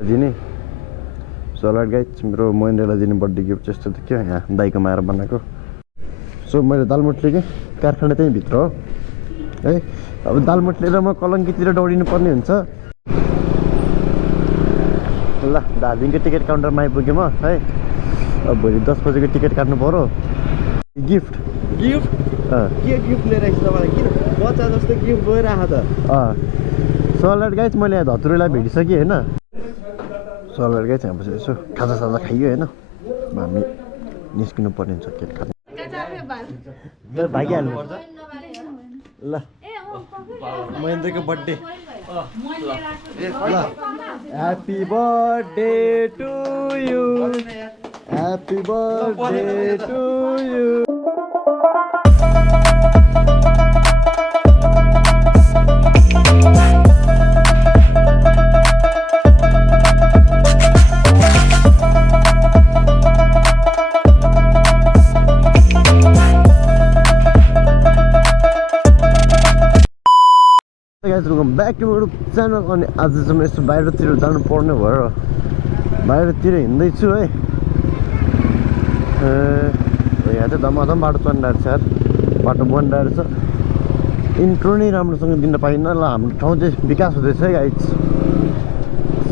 दिने salad guys मेरो महेन्द्रलाई दिने बर्थडे गिफ्ट जस्तो थियो क्या यहाँ दाइको माएर बनाएको सो मैले दालमोटले के कारखाना त्यही भित्र हो है अब दालमोटले र म कलङ्कीतिर दौडिनु पर्ने हुन्छ ल दार्जिलिङको टिकट काउन्टरमा आइपुगेँ म है अब भोलि 10 बजेको टिकट काट्नु पर्यो गिफ्ट गिफ्ट के गिफ्ट लिएर आइस तपाईलाई किन बच्चा जस्तो गिफ्ट गइराख त सलाड गाइस मैले यहाँ धतुरीलाई भेटिसकेँ होइन सलाड गाइस यहाँ बसेर यसो खाजासाजा खाइयो होइन हामी निस्किनु पर्ने हुन्छ केक खानु भागिहाल्नु ल महेन्द्रको birthday happy birthday to you happy birthday to you back to YouTube channel अनि आज चाहिँ म यस्तो बाहिरतिर जानु पर्ने भएर बाहिरतिर हिँड्दैछु है यहाँ चाहिँ धमाधम बाटो चढिरहेको छ यार बाटो बनिरहेको छ इन्ट्रो नै राम्रोसँग दिन पाइनँ ल हाम्रो ठाउँ चाहिँ विकास हुँदैछ है गाइज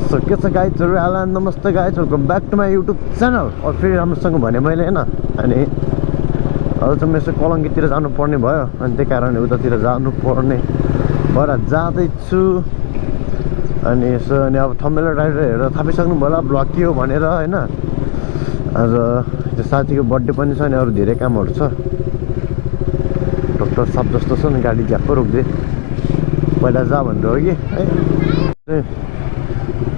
सो के छ गाइजहरू आला नमस्ते गाइजहरूको back to my YouTube channel अब फेरि राम्रोसँग भने मैले होइन अनि अझ चाहिँ म यसो कलङ्कीतिर जानुपर्ने भयो अनि त्यही कारणले उतातिर जानुपर्ने भएर जाँदैछु अनि यसो अनि अब थम्बनेल टाइटल हेरेर थाहा पाइसक्नु भयो होला ब्लग के हो भनेर होइन आज त्यो साथीको बर्थडे पनि छ अनि अरू धेरै कामहरू छ डक्टर साहब जस्तो छ नि गाडी झ्याप्प रोक्दै पहिला जा भनेर हो कि है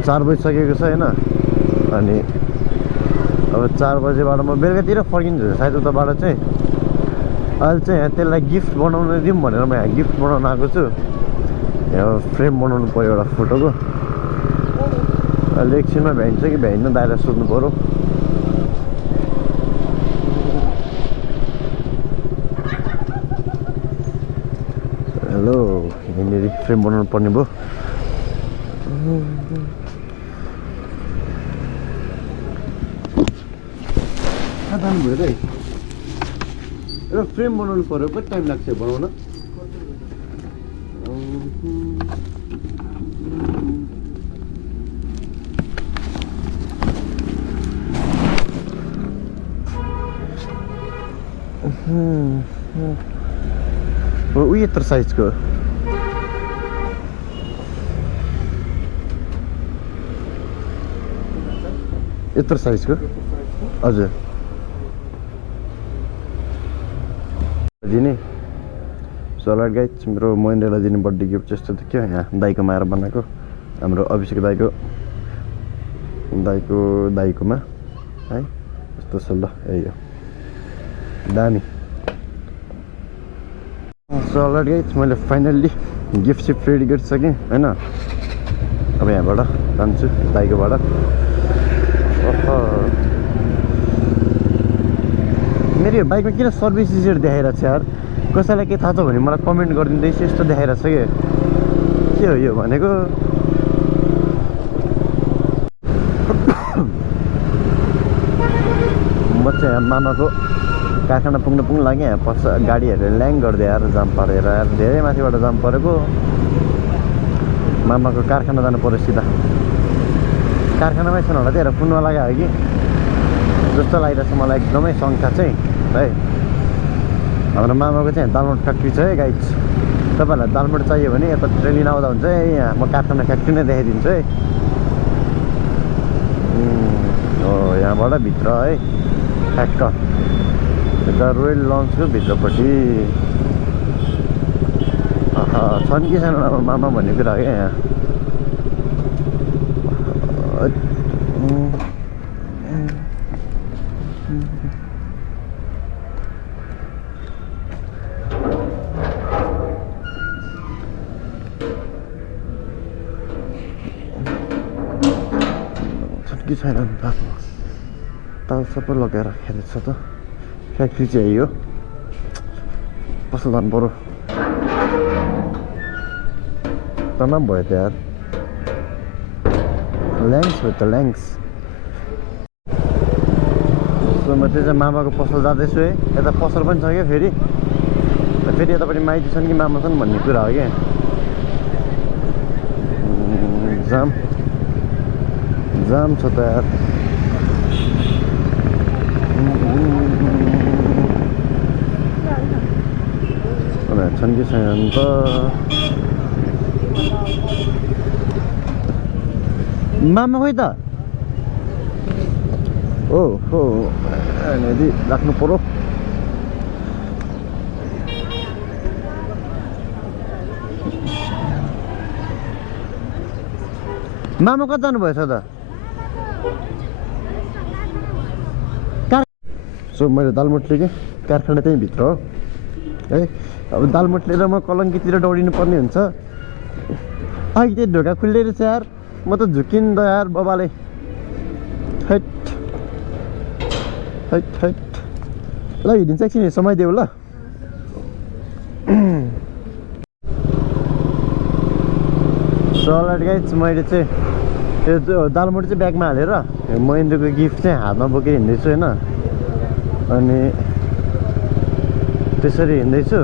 4 बजिसकेको छ होइन अनि अब 4 बजेबाट म बेलुकातिर फर्किन्छु सायद उताबाट चाहिँ अहिले चाहिँ यहाँ त्यसलाई गिफ्ट बनाउन दिउँ भनेर म यहाँ गिफ्ट बनाउन आएको छु यहाँ फ्रेम बनाउनु पऱ्यो एउटा फोटोको अहिले एकछिनमा भ्याइन्छ कि भ्याइन्न दाइलाई सोध्नु पऱ्यो हेलो यहाँनिर फ्रेम बनाउनु पर्ने भयो कहाँ जानुभयो त एउटा फ्रेम बनाउनु पऱ्यो कति टाइम लाग्छ बनाउन उयो यत्रो साइजको यत्रो साइजको हजुर दिने सलाड गाइस मेरो महेन्द्रलाई दिने बर्थडे गिफ्ट जस्तो थियो क्या यहाँ दाइको माएर बनाएको हाम्रो अभिषेक दाइकोमा है यस्तो छ ल यही हो दामी सलाड गाइस मैले फाइनल्ली गिफ्ट सिफ्ट रेडी गरिसकेँ होइन अब यहाँबाट जान्छु दाइकोबाट मेरो यो बाइकमा किन सर्भिस रिजल्ट देखाइरहेको छ यार कसैलाई के थाहा छ भने मलाई कमेन्ट गरिदिँदैछ यस्तो देखाइरहेको छ के हो यो भनेको म चाहिँ यहाँ मामाको कारखाना पुग्नु लाग्यो यहाँ पछि गाडीहरूले ल्याङ गरिदियो यार जाम परेर यार धेरै माथिबाट जाम परेको मामाको कारखाना जानु पर्यो सिधा कारखानामै छन् होला त्यही पुग्नु लाग्यो हो कि जस्तो लागिरहेछ मलाई एकदमै शङ्का चाहिँ है हाम्रो मामाको चाहिँ दालमोट फ्याक्ट्री छ है गाइज तपाईँहरूलाई दालमोट चाहियो भने यता ट्रेन आउँदा हुन्छ है यहाँ म कारखाना फ्याक्ट्री नै देखाइदिन्छु है हो यहाँबाट भित्र है फ्याक्टर यता रोयल लन्चको भित्रपट्टि छन् कि छैन अब मामा भन्ने कुरा हो क्या यहाँ कि छैन ताल सबै लगाएर राखेको छ त फ्याक्ट्री चाहिँ यही हो पसल जानु पर्यो तनाव भयो त यार ल्याङ्स हो त ल्याङ्स सो म त्यो चाहिँ मामाको पसल जाँदैछु है यता पसल पनि छ क्या फेरि यतापट्टि माइती छन् कि मामा छन् भन्ने कुरा हो क्या जाम जाम छ त यार छन् कि छैनन् त मामा खोइ त ओहो यदि राख्नु पर्यो मामा कता जानुभएछ त सो मैले दालमोट लिएँ कि कारखाना त्यहीँ भित्र हो है अब दालमोट लिएर म कलङ्कीतिर दौडिनु पर्ने हुन्छ अहिले त्यही ढोका खुल्दै रहेछ यार म त झुकिन्द यार बाबाले हैट हैट हैट ल हिँडिन्छ एकछिन समय देऊ ल सलाड गाइस मैले चाहिँ त्यो दालमोट चाहिँ ब्यागमा हालेर महेन्द्रको गिफ्ट चाहिँ हातमा बोकेर हिँड्दैछु होइन अनि त्यसरी हिँड्दैछु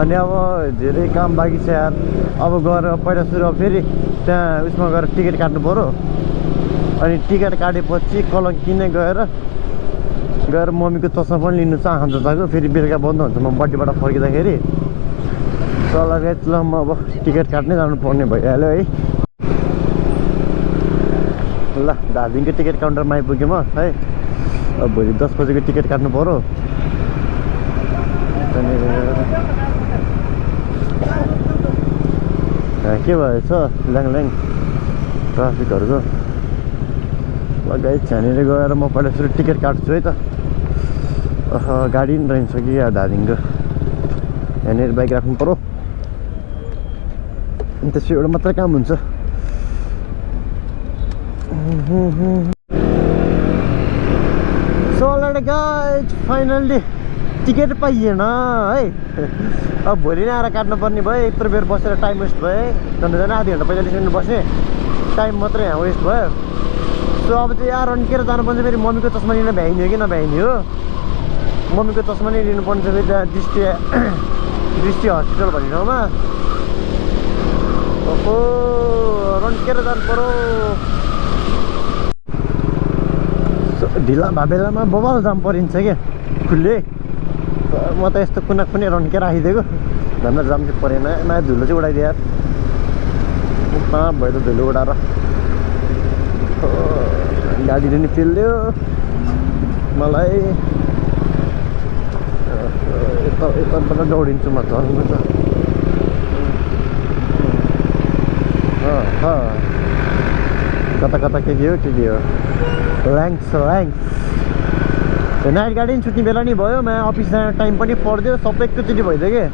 अनि अब धेरै काम बाँकी छ यार अब गएर पहिला सुरु फेरि त्यहाँ उसमा गएर टिकट काट्नु पऱ्यो अनि टिकट काटेपछि कलङ्की नै गएर मम्मीको चस्मा पनि लिनु छ आँखा जताको फेरि बेलुका बन्द हुन्छ म बर्थडेबाट फर्किँदाखेरि सल्लाह गाइस ल म अब टिकट काट्नै जानुपर्ने भइहाल्यो है ल धादिङको टिकट काउन्टरमा आइपुगेँ म है अब भोलि 10 बजेको टिकट काट्नु पऱ्यो के भएछ ल्याङ ट्राफिकहरूको ल गाइस यहाँनिर गएर म पहिला सुरु टिकट काट्छु है त गाडी पनि रहन्छ कि या धादिङको यहाँनिर बाइक राख्नु पऱ्यो अनि त्यसपछि एउटा मात्रै काम हुन्छ सो गाइस फाइनल्ली टिकट पाइएन है अब भोलि नै आएर काट्नुपर्ने भयो यत्रो बेर बसेर टाइम वेस्ट भयो झन् आधी घन्टा 45 मिनट बसेँ टाइम मात्रै यहाँ वेस्ट भयो सो अब चाहिँ यहाँ रन्केर जानुपर्छ फेरि मम्मीको चस्मा लिन भ्याइने हो कि नभ्याइने हो मम्मीको चस्मा नै लिनुपर्छ फेरि त्यहाँ दृष्टि हस्पिटल भन्ने ठाउँमा ओहो रन्केर जानु पऱ्यो ढिला भाबेलामा बबाल जाम परिन्छ क्या खुल्ले म त यस्तो कुना कुनै रन्केर राखिदिएको झन् जाम चाहिँ परेन नयाँ धुलो चाहिँ उडाइदियो यार पाप भयो त धुलो उडाएर गाडीले नि पेल्यो मलाई यताबाट दौडिन्छु म त कता कता के हो ल्याङ्स नाइट गाडी पनि छुट्ने बेला नि भयो म अफिस जाने टाइम पनि पर्यो सबै एकैचोटि भइदियो कि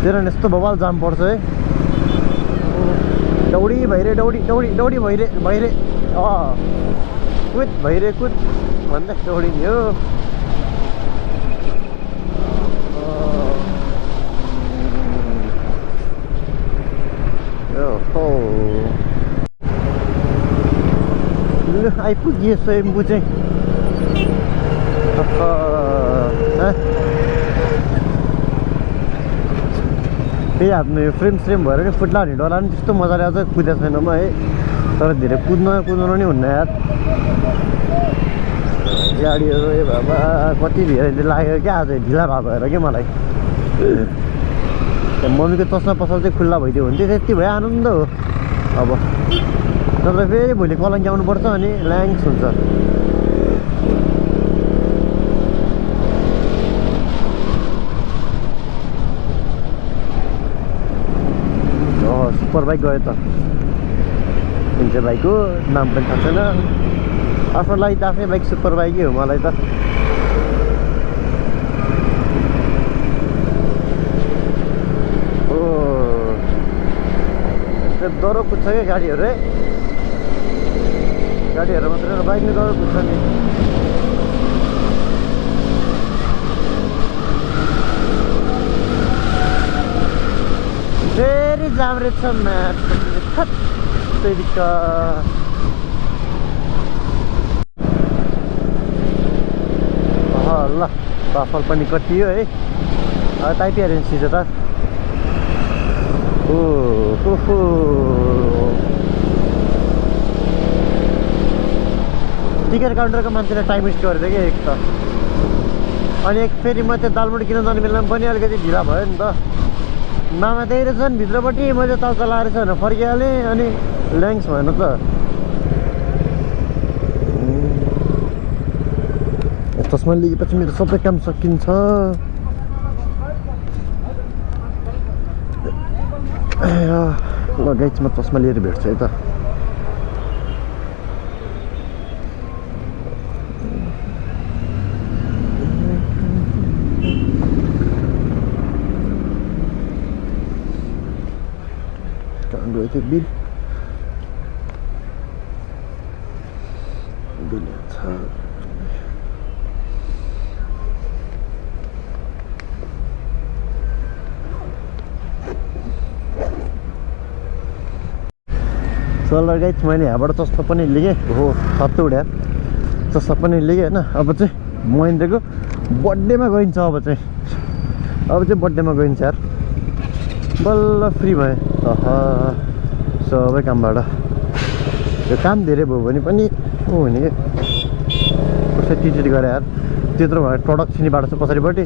तेरो यस्तो बबाल जाम पर्छ है दौडी भइरे भइरे कुद भइरे कुद भन्दै दौडिने हो आइपुग्यो स्वयम्भू चाहिँ त्यही आफ्नो यो फ्रेम भएर नि फुट्ला भने डरा नि त्यस्तो मजाले अझ कुदेको छैन म है तर धेरै कुद्नु नि हुन्न यार गाडीहरू ए बाबा कति धेरै लाग्यो क्या आज ढिला भएको भएर क्या मलाई मम्मीको चस्मा पसल चाहिँ खुल्ला भइदियो भने चाहिँ त्यति भयो आनन्द हो अब नत्र फेरि भोलि कलङ्की आउनुपर्छ अनि ल्याङ्स हुन्छ सुपर बाइक गयो त कुन चाहिँ बाइक हो नाम पनि थाहा छैन आफ्नो लागि त आफ्नै बाइक सुपर बाइकै हो मलाई त डरो कुद्छ क्या गाडीहरू है गाडीहरू मात्रै बाइक नै डरो कुद्छ नि फेरि जाम रहेछ म्याट तेरिका ल पाफल पनि कटियो है टाइपिहाल्यो नि सिजो त ओहो टिकट काउन्टरको मान्छेले टाइम वेस्ट गरिदियो क्या एक त अनि एक फेरि म त्यो दालमुडी किन जाने बेलामा पनि अलिकति ढिला भयो नि त मामा त्यही रहेछ नि भित्रपट्टि मैले तल चलाएर छ भनेर फर्किहालेँ अनि ल्याङ्स भएन त चस्मा लिएपछि मेरो सबै काम सकिन्छ ल गाइस म चस्मा लिएर भेट्छु है त gửi cái pin thờ solar guys मैले यहाँबाट चस्मा पनि लिएँ हो सत्तु उड्या चस्मा पनि लिएँ होइन अब चाहिँ महेन्द्रको बर्थडेमा गइन्छ अब चाहिँ बर्थडेमा गइन्छ यार बल्ल फ्री भएँ सबै कामबाट यो काम धेरै भयो भने पनि हुने क्या कसै टिटिट गरे यार त्यत्रो भयो प्रडक्ट छिनीबाट छ पछाडिपट्टि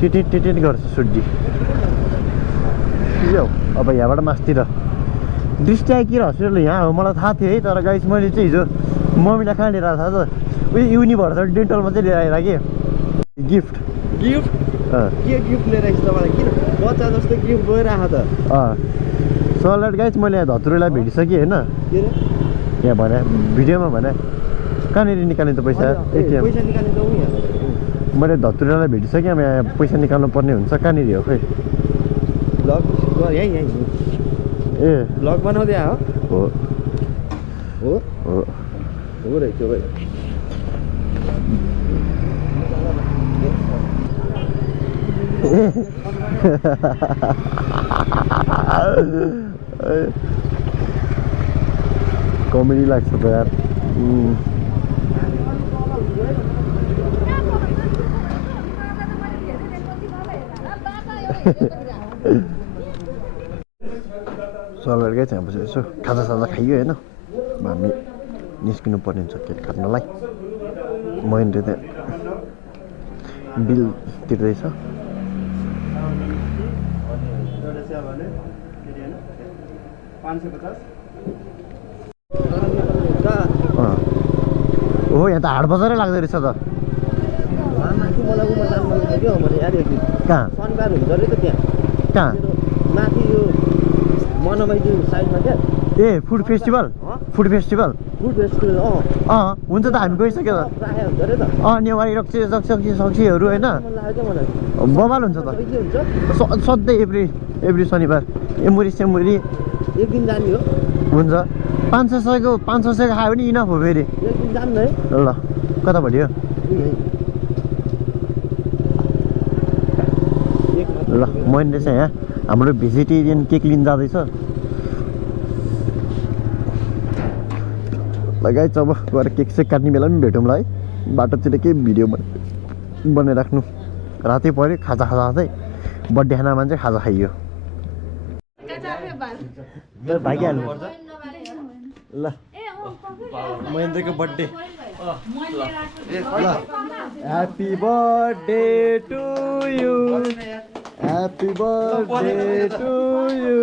टिटिट गर्छ सुड्डी यो अब यहाँबाट मास्तिर दृष्टि आइकिर हस्पिटल यहाँ हो मलाई थाहा थियो है तर गाइस मैले चाहिँ हिजो मम्मीलाई कहाँ लिएर आएको थाहा छ उयो युनिभर्सल डेन्टलमा चाहिँ लिएर आएर कि गिफ्ट के गिफ्ट लिएर आइस तपाईँलाई किन बच्चा जस्तो गिफ्ट गइरहेको त सलाड गाइस मैले यहाँ धतुरीलाई भेटिसकेँ होइन यहाँ भने भिडियोमा भने कहाँनिर निकाल्ने त पैसा एटिएम पैसा निकाल्ने त यहाँ मैले धतुरीलाई भेटिसकेँ अब यहाँ पैसा निकाल्नु पर्ने हुन्छ कहाँनिर हो खै ब्लग यहीँ ए ब्लग बनाउँदै हो हो रहेछ भाइ कमेडी लाग्छ त यार सलरकै चाहिँ पछि यसो खाजासाजा खाइयो होइन हामी निस्किनु पर्ने हुन्छ केक काट्नलाई महेन्द्र त्यहाँ बिल तिर्दैछ हो यहाँ त हाट बजारै लाग्दो रहेछ त कहाँ शनिबार हुन्छ अरे त त्यहाँ कहाँ माथि यो मनोमैदी साइडमा क्या ए फुड फेस्टिभल फुड फेस्टिभल हुन्छ त हामी गइसक्यो त राखेको हुन्छ अरे त नेवारी रक्सीहरू होइन बवाल हुन्छ त सधैँ एभ्री शनिबार एमुरी सेमुरी एक दिन जाने हो हुन्छ 500-600को खायो भने इनफ हो फेरि एक दिन जानु है ल कता भन्यो ल मैले चाहिँ यहाँ हाम्रो भेजिटेरियन केक लिन जाँदैछ लगाइ अब गएर केक सेक काट्ने बेला पनि भेटौँला है बाटोतिर केही भिडियो बनाइराख्नु रातै पऱ्यो खाजा खाँदै बर्थडे खाना मान्छे खाजा खाइयो भागिहाल्नु ल महेन्द्रको birthday happy birthday to you happy birthday to you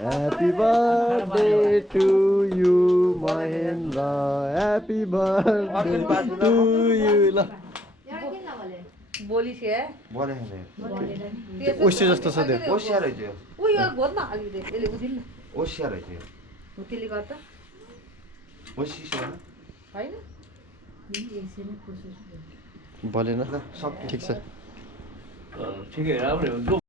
happy birthday to you Mahendra happy birthday to you ल ओसे जस्तो छ त्यो ओसिया रहेछ यो उयो भोत्न अलिकति यसले उदिल्न ओसिया रहेछ यो त्यसले गर्दा ओसिया होइन भलेन ठिक छ ठिकै राम्रो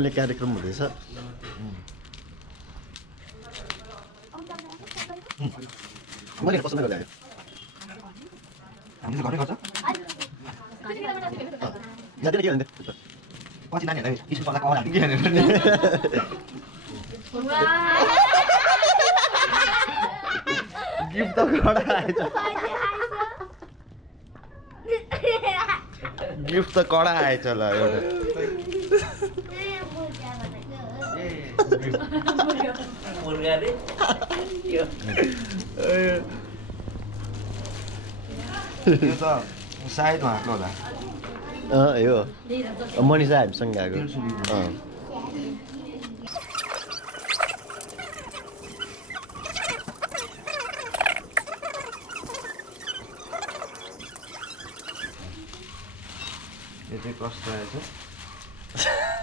पोल्ने कार्यक्रम हुँदैछ मैले पसन्द गरेँ हामीले घरै गर्छ जाँदैन के भन्दै पछि नानीहरूलाई स्कुल पढ्दा कल हाल्ने के भनेर गिफ्ट त कडा आएछ गिफ्ट त कडा आएछ ल एउटा यो त सायद उहाँको होला यो मनिषा हामीसँग आएको यो चाहिँ कस्तो आएछ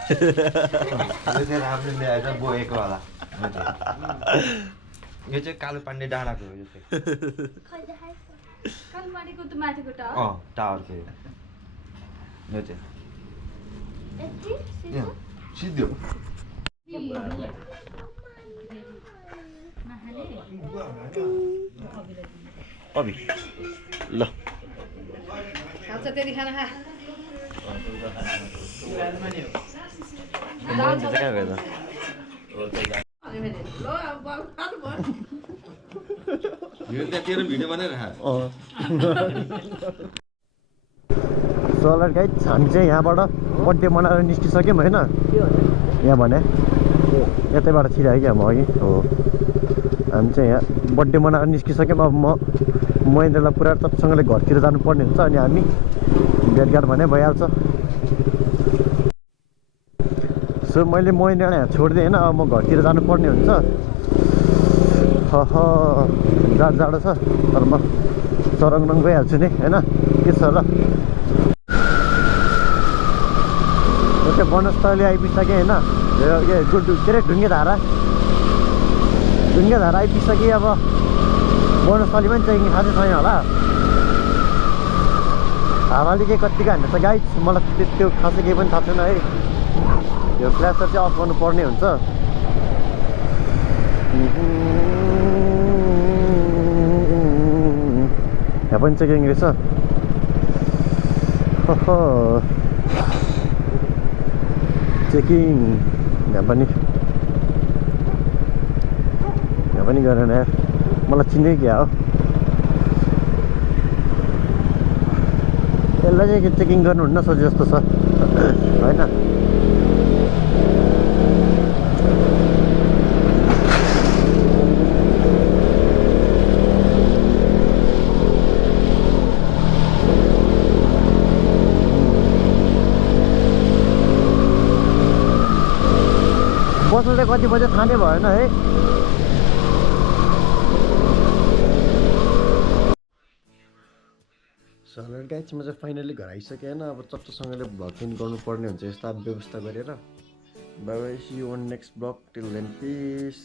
यो चाहिँ राम्रो ल्याएछ बोकेको होला यो चाहिँ कालो पाण्डे डाँडाको हो यो चाहिँ कालमाडीको त माथिको टावर टावरको यो चाहिँ सिद्धो अभि ल खान्छ त्यति खाना खा मान्छे चाहिँ कहाँ गयो यो त तेरो भिडियो बनाइरह सोलर गाइड हामी चाहिँ यहाँबाट बर्थडे मनाएर निस्किसक्यौँ होइन यहाँ भने यतैबाट छिरायो क्या म अघि हो हामी चाहिँ यहाँ बर्थडे मनाएर निस्किसक्यौँ अब महेन्द्रलाई पुरा चटसँगले घरतिर जानुपर्ने हुन्छ अनि हामी भेटघाट भने भइहाल्छ सो मैले महेन्द्रलाई यहाँ छोडिदिएँ होइन अब म घरतिर जानुपर्ने हुन्छ जाडो छ तर म चरङरङ गइहाल्छु नि होइन के छ ल त्यो बनस्थली आइपुगिसकेँ होइन के अरे ढुङ्गे धारा आइपुगिसकेँ अब बनस्थली पनि चाहिँ खासै छैन होला हावाले के कतिको हान्दैछ गाइड मलाई त्यो खासै केही पनि थाहा छैन है यो फ्ल्यासर चाहिँ अफ गर्नुपर्ने हुन्छ यहाँ पनि चेकिङ रहेछ चेकिङ यहाँ पनि गरेन यार मलाई चिन्ने क्या हो यसलाई चाहिँ चेकिङ गर्नुहुन्न सोचे जस्तो छ होइन बस्नु चाहिँ कति बजे थाहा नै भएन है सर गाइज म चाहिँ फाइनली घर आइसकेँ होइन अब चट्टसँगले भ्लग पनि गर्नुपर्ने हुन्छ यस्ता व्यवस्था गरेर bye bye see you on next blog till then piece